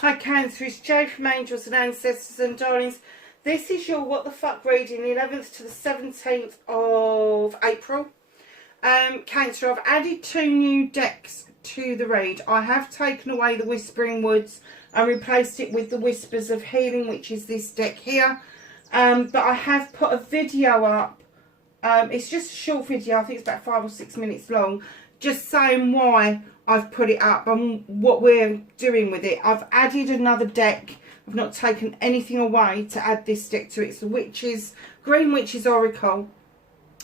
Hi Cancer, it's Jo from Angels and Ancestors and Darlings. This is your What the Fuck reading, the 11th to the 17th of April. Cancer, I've added 2 new decks to the read. I have taken away the Whispering Woods and replaced it with the Whispers of Healing, which is this deck here. But I have put a video up. It's just a short video, I think it's about 5 or 6 minutes long, just saying why I've put it up and what we're doing with it. I've added another deck. I've not taken anything away to add this deck to it. It's the Green Witch's Oracle,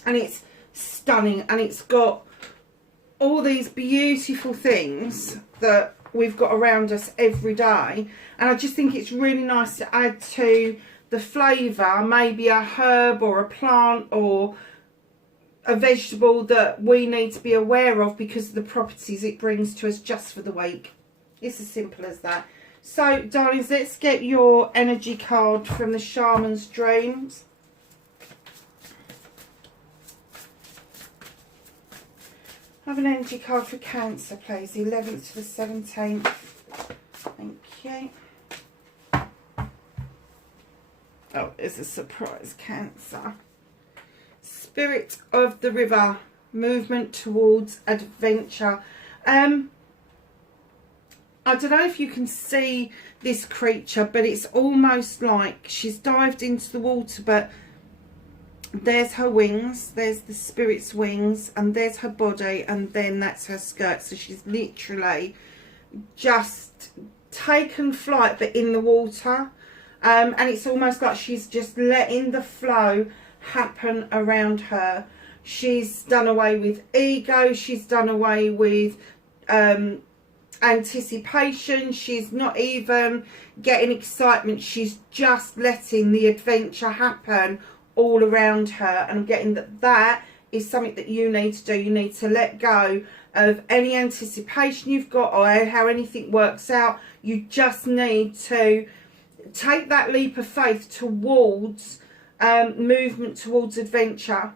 and it's stunning, and it's got all these beautiful things that we've got around us every day, and I just think it's really nice to add to the flavour, maybe a herb or a plant or a vegetable that we need to be aware of because of the properties it brings to us just for the week. It's as simple as that. So, darlings, let's get your energy card from the Shaman's Dreams. Have an energy card for Cancer, please. The 11th to the 17th. Thank you. Oh, it's a surprise, Cancer. Spirit of the River, movement towards adventure. I don't know if you can see this creature, but it's almost like she's dived into the water, but there's her wings, there's the spirit's wings, and there's her body, and then that's her skirt. So she's literally just taken flight, but in the water. And it's almost like she's just letting the flow happen around her. She's done away with ego, she's done away with anticipation, she's not even getting excitement, she's just letting the adventure happen all around her. And I'm getting that is something that you need to do. You need to let go of any anticipation you've got or how anything works out. You just need to take that leap of faith towards movement towards adventure.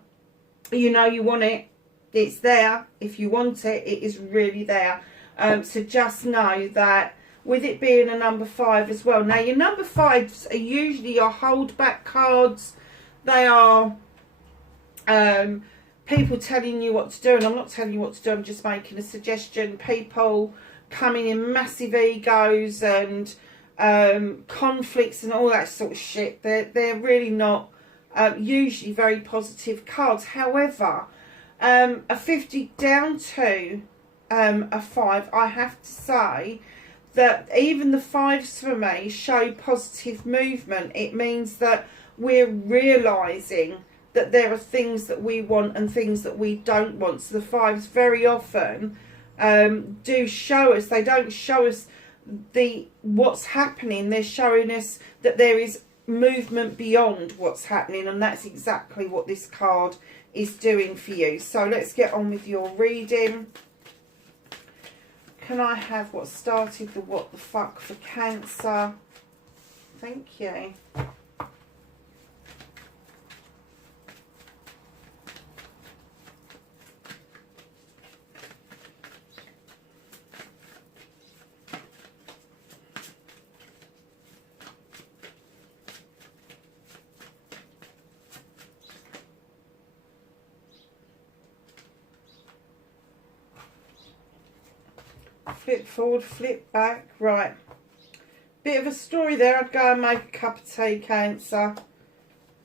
You know you want it, it's there. If you want it, it is really there. So just know that with it being a number 5 as well. Now your number 5s are usually your hold back cards. They are people telling you what to do, and I'm not telling you what to do, I'm just making a suggestion. People coming in massive egos and conflicts and all that sort of shit. They're really not usually very positive cards. However, a 50 down to a 5, I have to say that even the 5s for me show positive movement. It means that we're realising that there are things that we want and things that we don't want. So the 5s very often do show us, they don't show us what's happening, they're showing us that there is movement beyond what's happening, and that's exactly what this card is doing for you. So let's get on with your reading. Can I have what started the what the fuck for Cancer? Thank you. Flip forward, flip back. Right. Bit of a story there. I'd go and make a cup of tea, Cancer.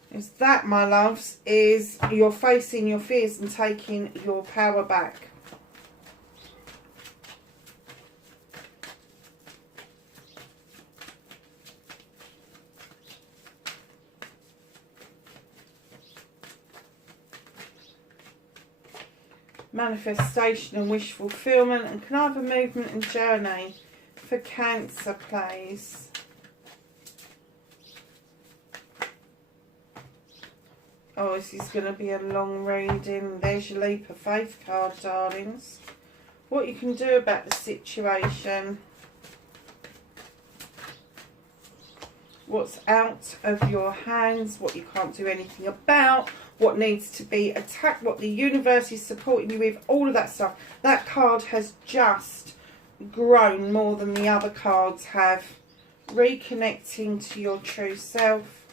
Is that, my loves, is you're facing your fears and taking your power back. Manifestation and wish fulfillment. And can I have a movement and journey for Cancer, please? Oh, this is going to be a long reading. There's your leap of faith card, darlings. What you can do about the situation. What's out of your hands, what you can't do anything about, what needs to be attacked, what the universe is supporting you with, all of that stuff. That card has just grown more than the other cards have reconnecting to your true self,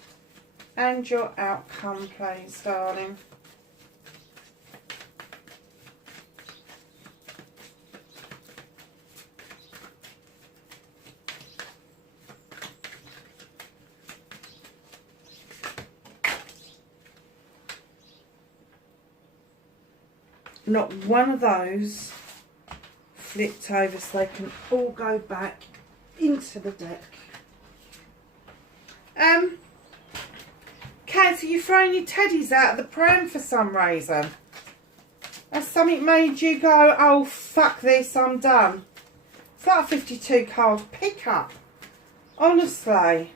and your outcome, please, darling. Not one of those flipped over, so they can all go back into the deck. Cancer, you're throwing your teddies out of the pram for some reason. Has something made you go, oh fuck this, I'm done? It's like a 52 card pickup. Honestly.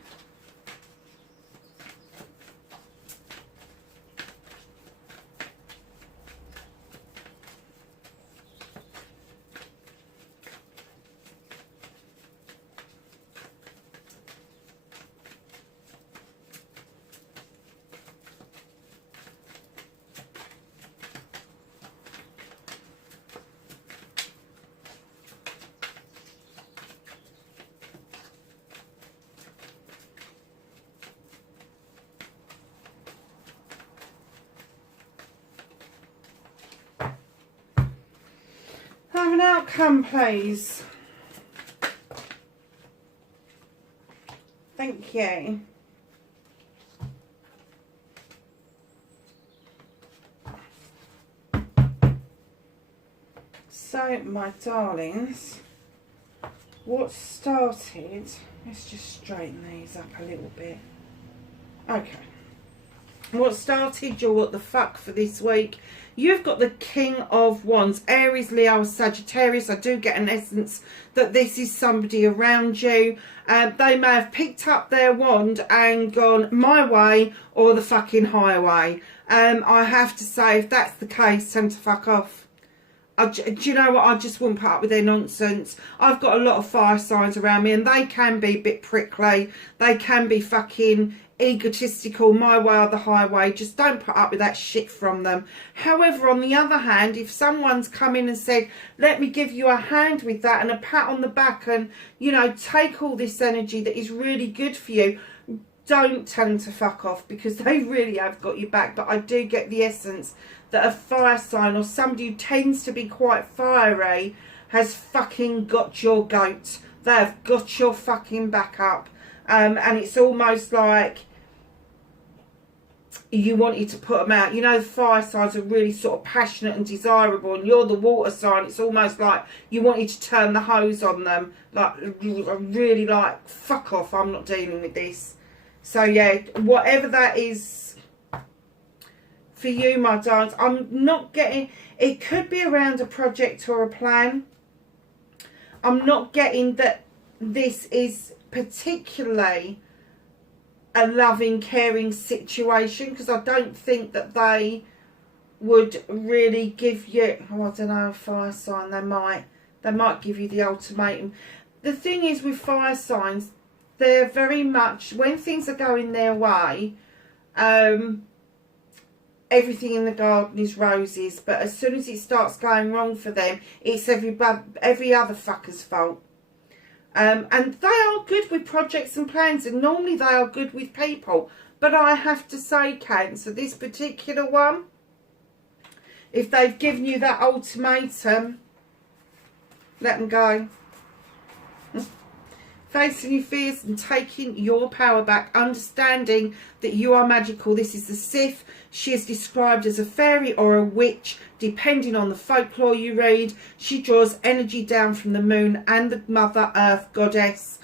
Have an outcome, please. Thank you. So, my darlings, what started, let's just straighten these up a little bit. Okay. What started your what the fuck for this week? You've got the King of Wands, Aries, Leo, Sagittarius. I do get an essence that this is somebody around you. They may have picked up their wand and gone my way or the fucking highway. I have to say, if that's the case, tend to fuck off. Do you know what? I just wouldn't put up with their nonsense. I've got a lot of fire signs around me, and they can be a bit prickly. They can be fucking egotistical, my way or the highway. Just don't put up with that shit from them. However, on the other hand, if someone's come in and said, let me give you a hand with that and a pat on the back and, you know, take all this energy that is really good for you, don't tell them to fuck off, because they really have got your back. But I do get the essence that a fire sign or somebody who tends to be quite fiery has fucking got your goat. They have got your fucking back up. And it's almost like you wanted to put them out. You know, the fire signs are really sort of passionate and desirable, and you're the water sign. It's almost like you wanted to turn the hose on them. Like, really like, fuck off, I'm not dealing with this. So, yeah, whatever that is for you, my darlings, I'm not getting... It could be around a project or a plan. I'm not getting that this is particularly a loving, caring situation, because I don't think that they would really give you, oh, I don't know, a fire sign. They might give you the ultimatum. The thing is with fire signs, they're very much, when things are going their way, everything in the garden is roses, but as soon as it starts going wrong for them, it's every other fucker's fault. And they are good with projects and plans, and normally they are good with people. But I have to say, Cancer, this particular one, if they've given you that ultimatum, let them go. Facing your fears and taking your power back, understanding that you are magical. This is the Sith. She is described as a fairy or a witch, depending on the folklore you read. She draws energy down from the moon and the Mother Earth goddess.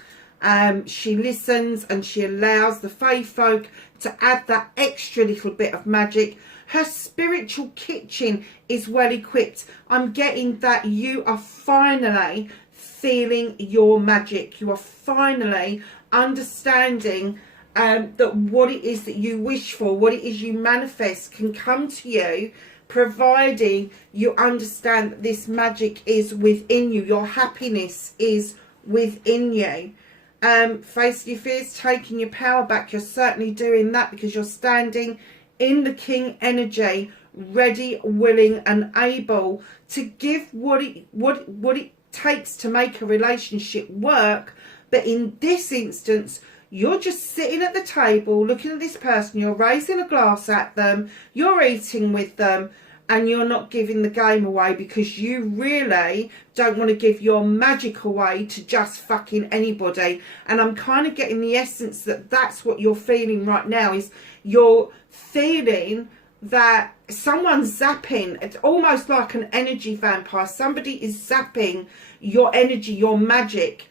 She listens and she allows the fae folk to add that extra little bit of magic. Her spiritual kitchen is well equipped. I'm getting that you are finally feeling your magic. You are finally understanding that what it is that you wish for, what it is you manifest, can come to you, providing you understand that this magic is within you. Your happiness is within you. Facing your fears, taking your power back. You're certainly doing that, because you're standing in the king energy, ready, willing and able to give what it takes to make a relationship work, But in this instance, you're just sitting at the table looking at this person, you're raising a glass at them, you're eating with them, and you're not giving the game away because you really don't want to give your magic away to just fucking anybody. And I'm kind of getting the essence that that's what you're feeling right now, is you're feeling that someone's zapping. It's almost like an energy vampire. Somebody is zapping your energy, your magic.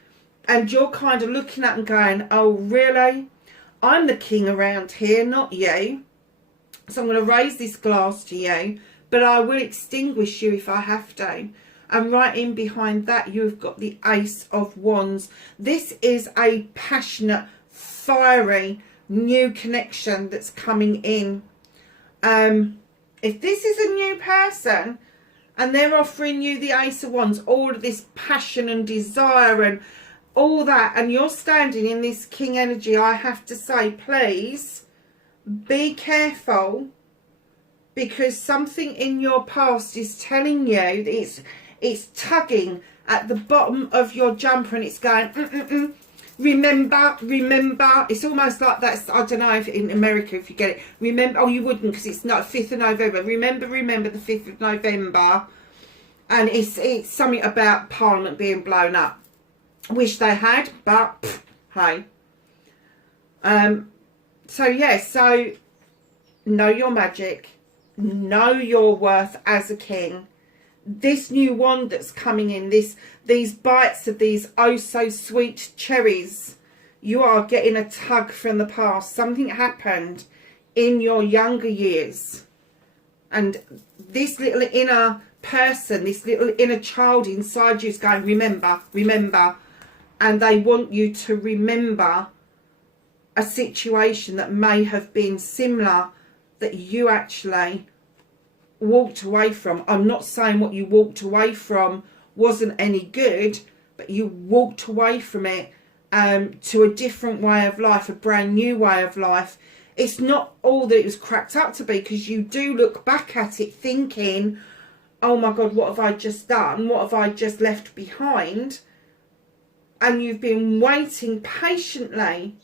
And you're kind of looking at them going, oh, really? I'm the king around here, not you. So I'm going to raise this glass to you, but I will extinguish you if I have to. And right in behind that, you've got the Ace of Wands. This is a passionate, fiery, new connection that's coming in. If this is a new person and they're offering you the Ace of Wands, all of this passion and desire and all that, and you're standing in this king energy, I have to say, please be careful, because something in your past is telling you that it's tugging at the bottom of your jumper and it's going, remember. It's almost like that's, I don't know if in America if you get it, remember, oh you wouldn't because it's not 5th of November, remember the 5th of November, and it's something about Parliament being blown up. Wish they had, but pff, hey. So yeah, so know your magic, know your worth as a king. This new wand that's coming in, these bites of these oh so sweet cherries, you are getting a tug from the past. Something happened in your younger years, and this little inner person, this little inner child inside you is going, remember. And they want you to remember a situation that may have been similar that you actually walked away from. I'm not saying what you walked away from wasn't any good, but you walked away from it to a different way of life, a brand new way of life. It's not all that it was cracked up to be, because you do look back at it thinking, oh my God, what have I just done? What have I just left behind? And you've been waiting patiently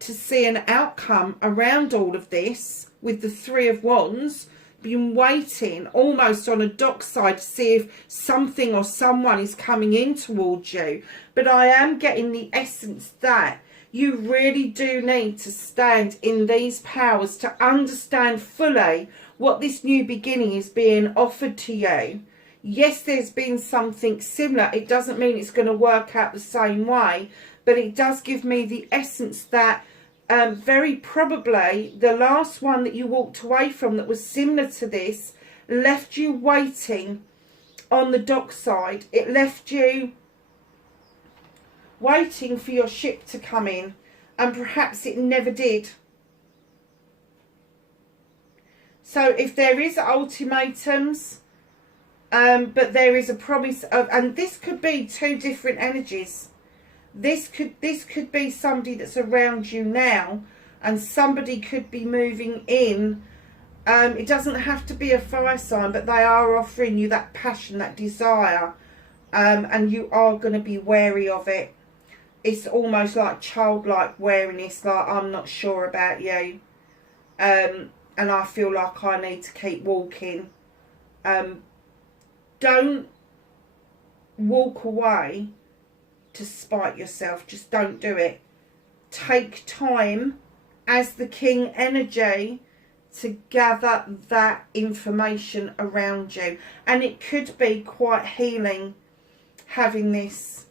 to see an outcome around all of this with the Three of Wands. Been waiting almost on a dockside to see if something or someone is coming in towards you. But I am getting the essence that you really do need to stand in these powers to understand fully what this new beginning is being offered to you. Yes, there's been something similar. It doesn't mean it's going to work out the same way, but it does give me the essence that very probably the last one that you walked away from that was similar to this left you waiting on the dockside. It left you waiting for your ship to come in, and perhaps it never did. So if there is ultimatums, but there is a promise of, and this could be two different energies. This could be somebody that's around you now, and somebody could be moving in. It doesn't have to be a fire sign, but they are offering you that passion, that desire, and you are going to be wary of it. It's almost like childlike wariness, like I'm not sure about you, and I feel like I need to keep walking. Don't walk away to spite yourself. Just don't do it. Take time as the king energy to gather that information around you. And it could be quite healing having this.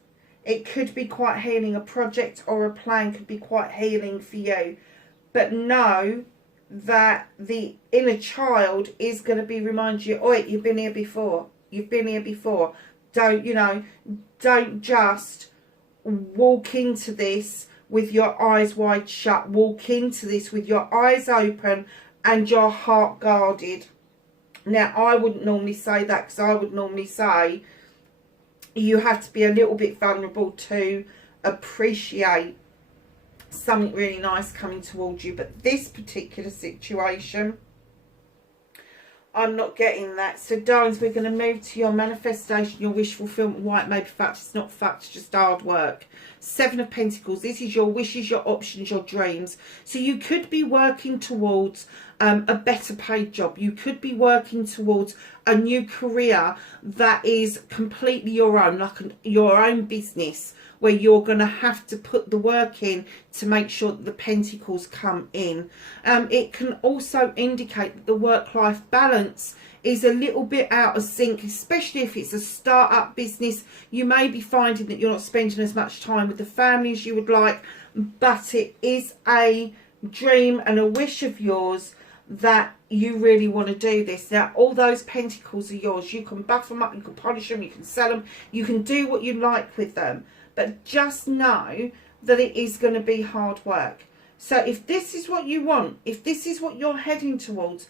It could be quite healing. A project or a plan could be quite healing for you. But know that the inner child is going to be reminding you, oi, you've been here before. You've been here before. Don't just walk into this with your eyes wide shut. Walk into this with your eyes open and your heart guarded. Now, I wouldn't normally say that, because I would normally say you have to be a little bit vulnerable to appreciate something really nice coming towards you. But this particular situation, I'm not getting that. So, darlings, we're going to move to your manifestation, your wish fulfillment. Why it may be fact, it's not fact, it's just hard work. Seven of Pentacles. This is your wishes, your options, your dreams. So you could be working towards a better paid job. You could be working towards a new career that is completely your own, like your own business, where you're going to have to put the work in to make sure that the pentacles come in. It can also indicate that the work-life balance is a little bit out of sync, especially if it's a start-up business. You may be finding that you're not spending as much time with the family as you would like, but it is a dream and a wish of yours that you really want to do this. Now, all those pentacles are yours. You can buff them up, you can polish them, you can sell them, you can do what you like with them. But just know that it is going to be hard work. So if this is what you want, if this is what you're heading towards,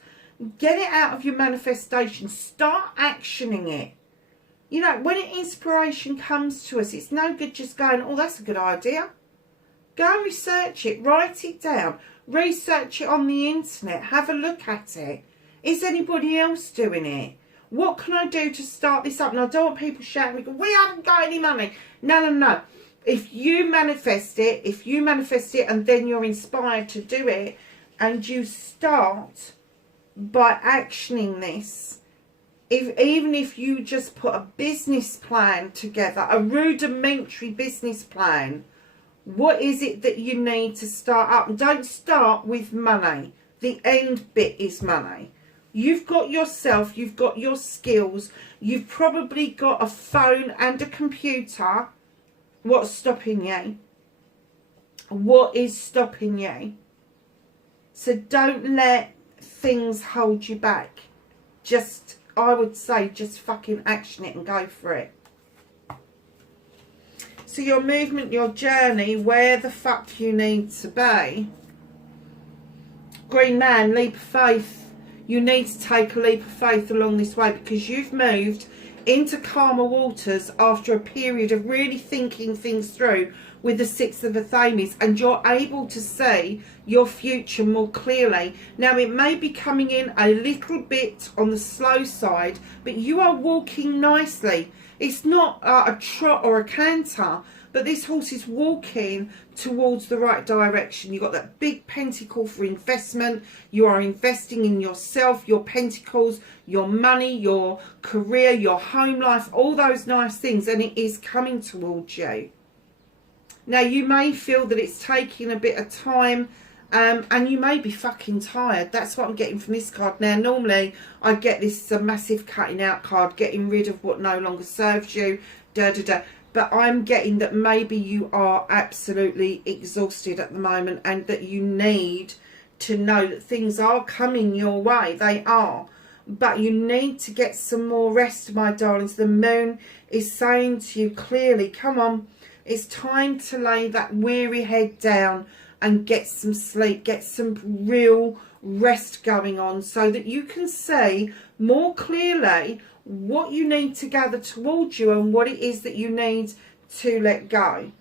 get it out of your manifestation. Start actioning it. You know, when inspiration comes to us, it's no good just going, oh, that's a good idea. Go and research it. Write it down. Research it on the internet. Have a look at it. Is anybody else doing it? What can I do to start this up? And I don't want people shouting, we haven't got any money. No, no, no. If you manifest it, and then you're inspired to do it, and you start by actioning this, even if you just put a business plan together, a rudimentary business plan, what is it that you need to start up? And don't start with money. The end bit is money. You've got yourself, you've got your skills, you've probably got a phone and a computer. What's stopping you? What is stopping you? So don't let things hold you back. Just, I would say, just fucking action it and go for it. So your movement, your journey, where the fuck you need to be. Green man, leap of faith. You need to take a leap of faith along this way, because you've moved into calmer waters after a period of really thinking things through with the Six of Athames, and you're able to see your future more clearly. Now, it may be coming in a little bit on the slow side, but you are walking nicely. It's not a trot or a canter, but this horse is walking towards the right direction. You've got that big pentacle for investment. You are investing in yourself, your pentacles, your money, your career, your home life, all those nice things, and it is coming towards you. Now, you may feel that it's taking a bit of time, and you may be fucking tired. That's what I'm getting from this card. Now, normally I get this massive cutting out card, getting rid of what no longer serves you, da da da. But I'm getting that maybe you are absolutely exhausted at the moment, and that you need to know that things are coming your way. They are. But you need to get some more rest, my darlings. The moon is saying to you clearly, come on, it's time to lay that weary head down and get some sleep, get some real rest going on, so that you can see more clearly what you need to gather towards you and what it is that you need to let go.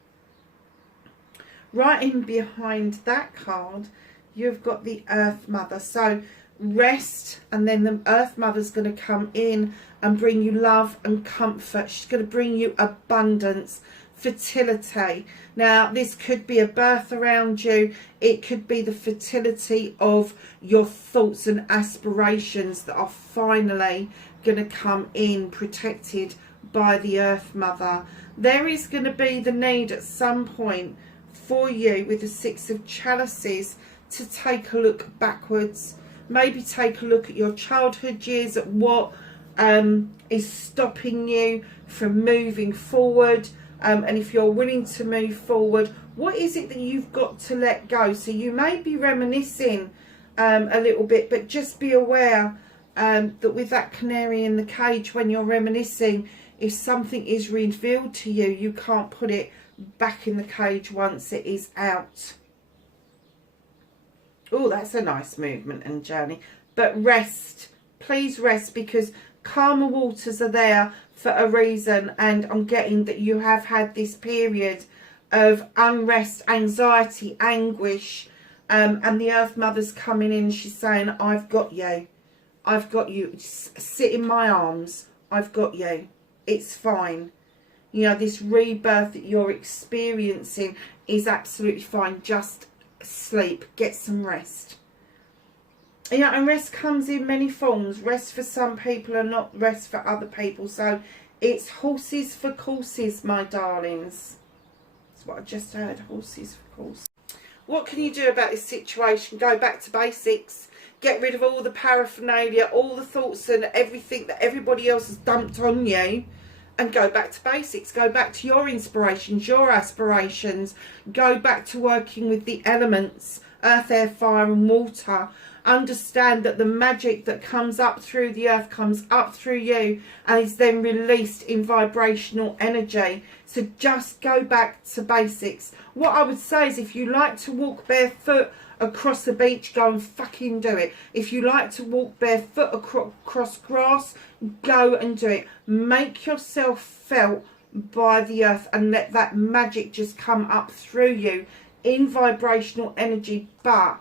Right in behind that card, you've got the Earth Mother. So rest, and then the Earth Mother's going to come in and bring you love and comfort. She's going to bring you abundance, fertility. Now, this could be a birth around you. It could be the fertility of your thoughts and aspirations that are finally going to come in, protected by the Earth Mother. There is going to be the need at some point for you with the Six of Chalices to take a look backwards. Maybe take a look at your childhood years, at what is stopping you from moving forward. And if you're willing to move forward, what is it that you've got to let go? So you may be reminiscing a little bit, but just be aware that with that canary in the cage, when you're reminiscing, if something is revealed to you, you can't put it back in the cage once it is out. Oh, that's a nice movement and journey. But rest, please rest, because calmer waters are there for a reason, and I'm getting that you have had this period of unrest, anxiety, anguish, and the Earth Mother's coming in. She's saying, I've got you. I've got you. Just sit in my arms. I've got you. It's fine. You know, this rebirth that you're experiencing is absolutely fine. Just sleep. Get some rest. You know, and rest comes in many forms. Rest for some people and not rest for other people. So it's horses for courses, my darlings. That's what I just heard. Horses for courses. What can you do about this situation? Go back to basics. Get rid of all the paraphernalia, all the thoughts and everything that everybody else has dumped on you. And go back to basics. Go back to your inspirations, your aspirations. Go back to working with the elements, earth, air, fire and water. Understand that the magic that comes up through the earth comes up through you and is then released in vibrational energy. So just go back to basics. What I would say is, if you like to walk barefoot across the beach, go and fucking do it. If you like to walk barefoot across grass, go and do it. Make yourself felt by the earth and let that magic just come up through you in vibrational energy. But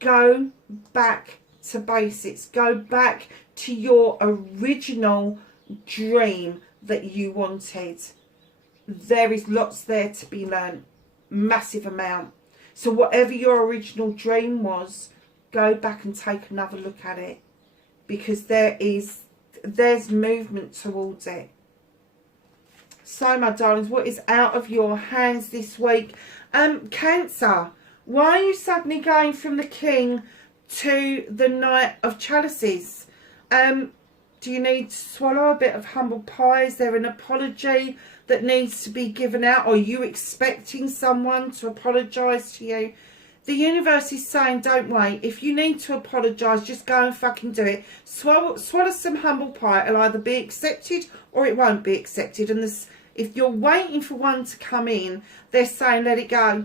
go back to basics. Go back to your original dream that you wanted. There is lots there to be learned. Massive amount. So whatever your original dream was, go back and take another look at it. Because there's movement towards it. So, my darlings, what is out of your hands this week? Cancer. Why are you suddenly going from the King to the Knight of Chalices? Do you need to swallow a bit of humble pie? Is there an apology that needs to be given out? Or are you expecting someone to apologise to you? The universe is saying, don't wait. If you need to apologise, just go and fucking do it. Swallow some humble pie. It'll either be accepted or it won't be accepted. And if you're waiting for one to come in, they're saying, let it go.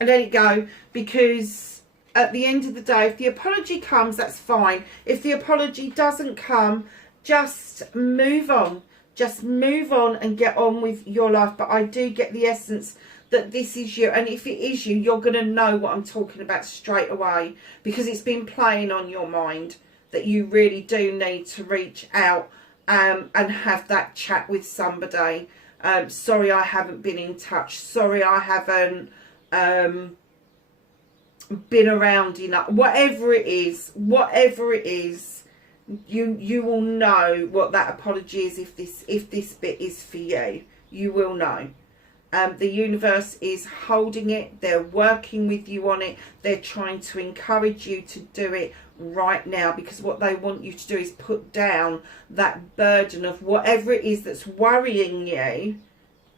Let it go, because at the end of the day, if the apology comes, that's fine. If the apology doesn't come, just move on. Just move on and get on with your life. But I do get the essence that this is you. And if it is you, you're going to know what I'm talking about straight away. Because it's been playing on your mind that you really do need to reach out and have that chat with somebody. Sorry I haven't been in touch. Sorry I haven't been around enough. Whatever it is, you will know what that apology is. If this bit is for you, you will know. The universe is holding it. They're working with you on it. They're trying to encourage you to do it right now, because what they want you to do is put down that burden of whatever it is that's worrying you,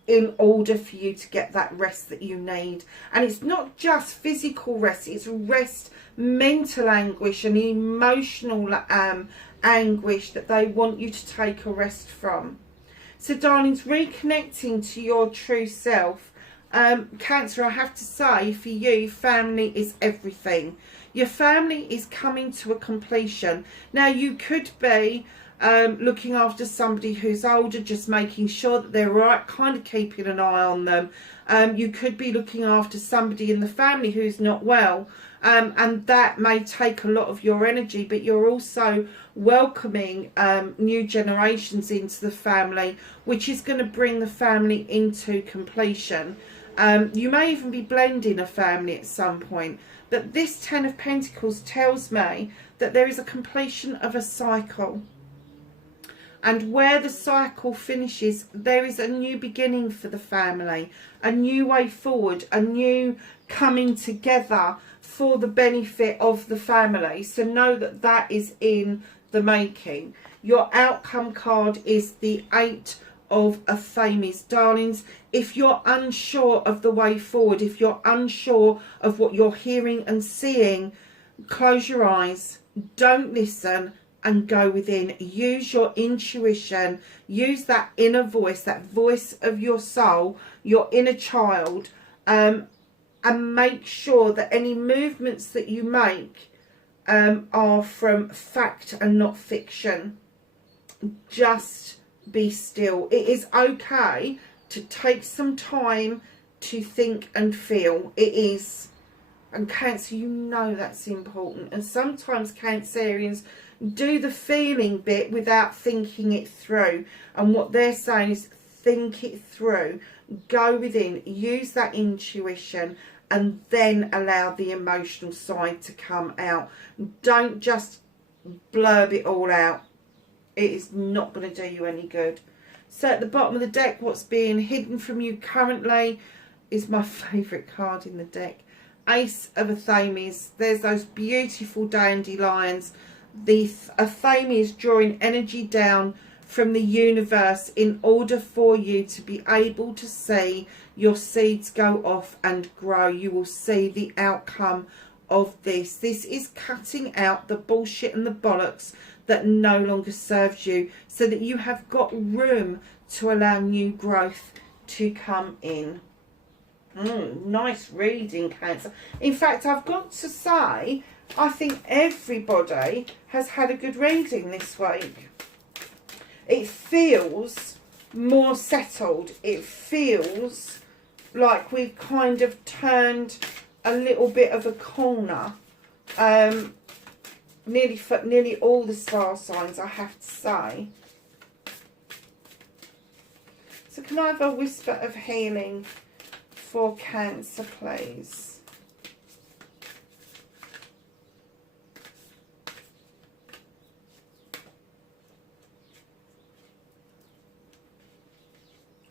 in order for you to get that rest that you need. And it's not just physical rest, it's rest, mental anguish and emotional anguish that they want you to take a rest from. So darlings, reconnecting to your true self. Cancer, I have to say, for you, family is everything. Your family is coming to a completion. Now, you could be looking after somebody who's older, just making sure that they're right, kind of keeping an eye on them. You could be looking after somebody in the family who's not well, and that may take a lot of your energy, but you're also welcoming new generations into the family, which is going to bring the family into completion. You may even be blending a family at some point, but this Ten of Pentacles tells me that there is a completion of a cycle. And where the cycle finishes, there is a new beginning for the family, a new way forward, a new coming together for the benefit of the family. So know that that is in the making. Your outcome card is the Eight of Aphames. Darlings, if you're unsure of the way forward, if you're unsure of what you're hearing and seeing, close your eyes, don't listen, and go within. Use your intuition, use that inner voice, that voice of your soul, your inner child, and make sure that any movements that you make are from fact and not fiction. Just be still. It is okay to take some time to think and feel. It is. And Cancer, you know that's important. And sometimes Cancerians do the feeling bit without thinking it through. And what they're saying is think it through, go within, use that intuition, and then allow the emotional side to come out. Don't just blurb it all out. It is not going to do you any good. So at the bottom of the deck, what's being hidden from you currently is my favourite card in the deck. Ace of Athames. There's those beautiful dandelions. The Athame is drawing energy down from the universe in order for you to be able to see your seeds go off and grow. You will see the outcome of this. This is cutting out the bullshit and the bollocks that no longer serves you, so that you have got room to allow new growth to come in. Nice reading, Cancer. In fact, I've got to say, I think everybody has had a good reading this week. It feels more settled. It feels like we've kind of turned a little bit of a corner. Nearly all the star signs, I have to say. So can I have a whisper of healing for Cancer, please?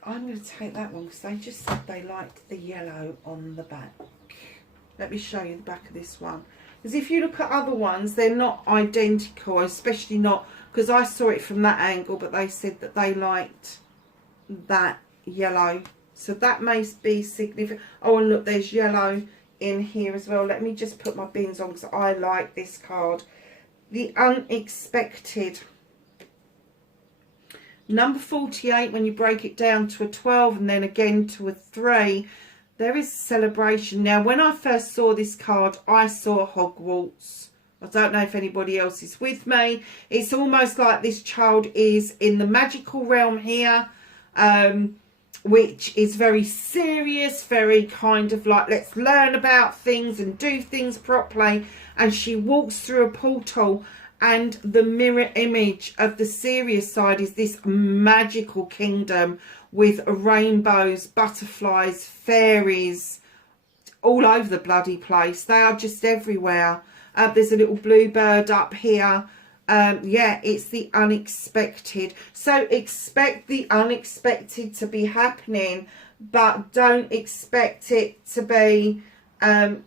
I'm going to take that one because they just said they liked the yellow on the back. Let me show you the back of this one. Because if you look at other ones, they're not identical, especially not, because I saw it from that angle, but they said that they liked that yellow. So that may be significant. Oh, and look, there's yellow in here as well. Let me just put my bins on because I like this card. The Unexpected. Number 48, when you break it down to a 12 and then again to a 3, there is celebration. Now, when I first saw this card, I saw Hogwarts. I don't know if anybody else is with me. It's almost like this child is in the magical realm here, which is very serious, very kind of like, let's learn about things and do things properly. And she walks through a portal, and the mirror image of the serious side is this magical kingdom with rainbows, butterflies, fairies, all over the bloody place. They are just everywhere. There's a little bluebird up here. Yeah, it's the unexpected. So expect the unexpected to be happening, but don't expect it to be an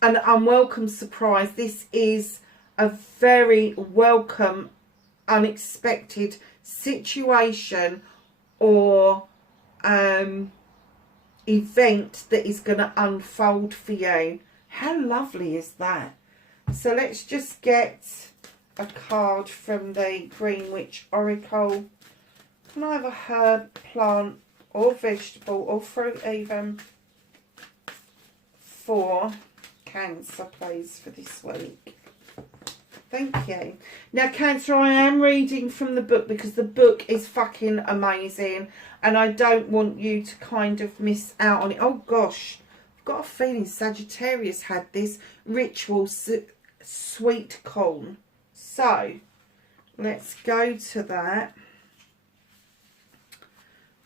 unwelcome surprise. This is a very welcome, unexpected situation or event that is going to unfold for you. How lovely is that? So let's just get a card from the Green Witch Oracle. Can I have a herb, plant or vegetable or fruit even for Cancer, please, for this week? Thank you. Now, Cancer, I am reading from the book because the book is fucking amazing and I don't want you to kind of miss out on it. Oh, gosh. I've got a feeling Sagittarius had this ritual sweet corn. So, let's go to that.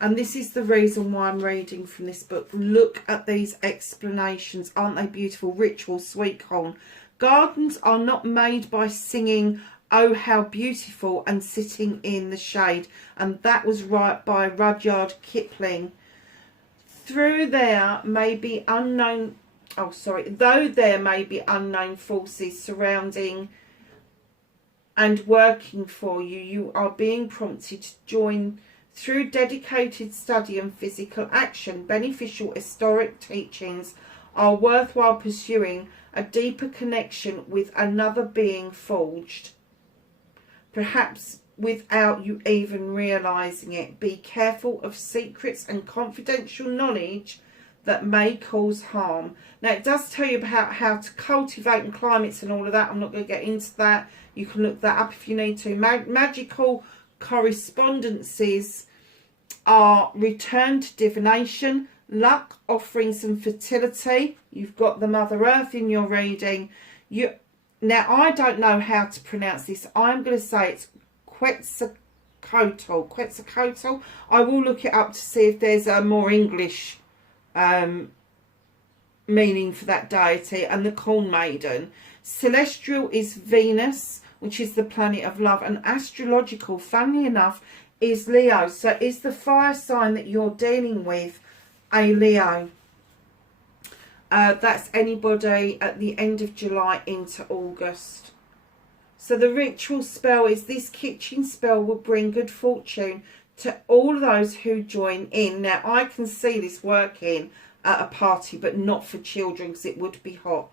And this is the reason why I'm reading from this book. Look at these explanations. Aren't they beautiful? Ritual sweet corn. Gardens are not made by singing, oh, how beautiful, and sitting in the shade. And that was right by Rudyard Kipling. Though there may be unknown forces surrounding and working for you, you are being prompted to join through dedicated study and physical action. Beneficial historic teachings are worthwhile pursuing. A deeper connection with another being forged, perhaps without you even realizing it. Be careful of secrets and confidential knowledge that may cause harm. Now, it does tell you about how to cultivate and climates and all of that. I'm not going to get into that. You can look that up if you need to. Magical correspondences are return to divination, luck, offerings and fertility. You've got the Mother Earth in your reading. Now, I don't know how to pronounce this. I'm going to say it's Quetzalcoatl. Quetzalcoatl. I will look it up to see if there's a more English meaning for that deity. And the Corn Maiden. Celestial is Venus, which is the planet of love. And astrological, funnily enough, is Leo. So is the fire sign that you're dealing with a Leo? That's anybody at the end of July into August. So the ritual spell is this kitchen spell will bring good fortune to all those who join in. Now, I can see this working at a party, but not for children because it would be hot.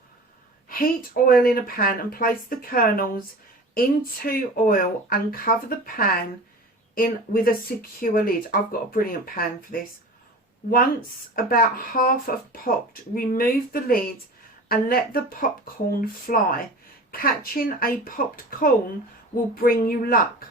Heat oil in a pan and place the kernels into oil and cover the pan in with a secure lid. I've got a brilliant pan for this. Once about half have popped, remove the lid and let the popcorn fly. Catching a popped corn will bring you luck.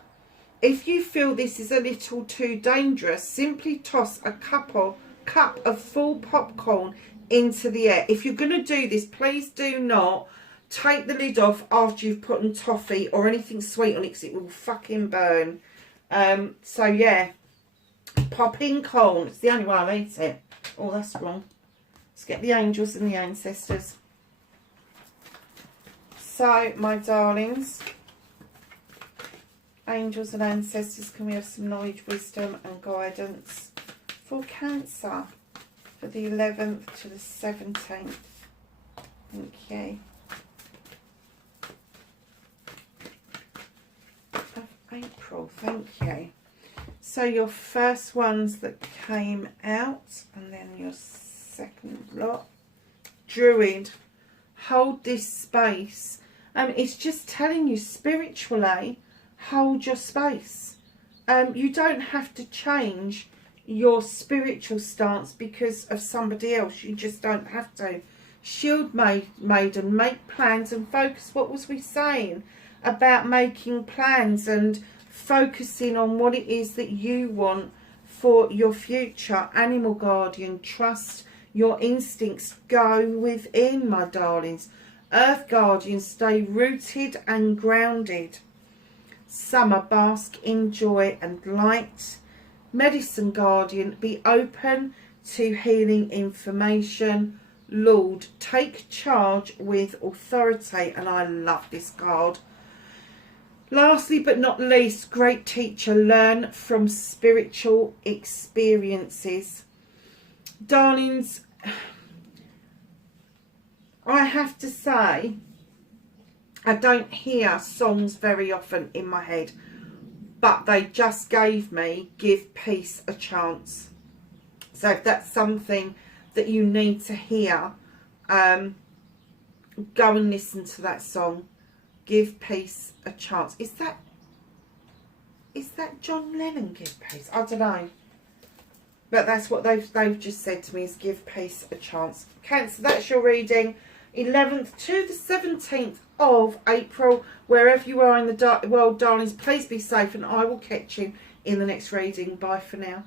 If you feel this is a little too dangerous, simply toss a cup of full popcorn into the air. If you're going to do this, please do not take the lid off after you've put on toffee or anything sweet on it because it will fucking burn. So yeah. Popping corn. It's the only way I'll eat it. Oh, that's wrong. Let's get the angels and the ancestors. So, my darlings, angels and ancestors, can we have some knowledge, wisdom and guidance for Cancer for the 11th to the 17th? Thank you. Of April, thank you. So your first ones that came out, and then your second lot. Druid, hold this space. It's just telling you spiritually, hold your space. You don't have to change your spiritual stance because of somebody else. You just don't have to. Shield Maiden, make plans and focus. What was we saying about making plans and focusing on what it is that you want for your future? Animal Guardian, trust your instincts, go within, my darlings. Earth Guardian, stay rooted and grounded. Summer, bask in joy and light. Medicine Guardian, be open to healing information. Lord, take charge with authority, and I love this card. Lastly but not least, great teacher, learn from spiritual experiences. Darlings, I have to say, I don't hear songs very often in my head, but they just gave me Give Peace a Chance. So if that's something that you need to hear, go and listen to that song. Give Peace a Chance. Is that John Lennon, Give Peace? I don't know. But that's what they've just said to me, is give peace a chance. Cancer, that's your reading. 11th to the 17th of April. Wherever you are in the world, darlings, please be safe, and I will catch you in the next reading. Bye for now.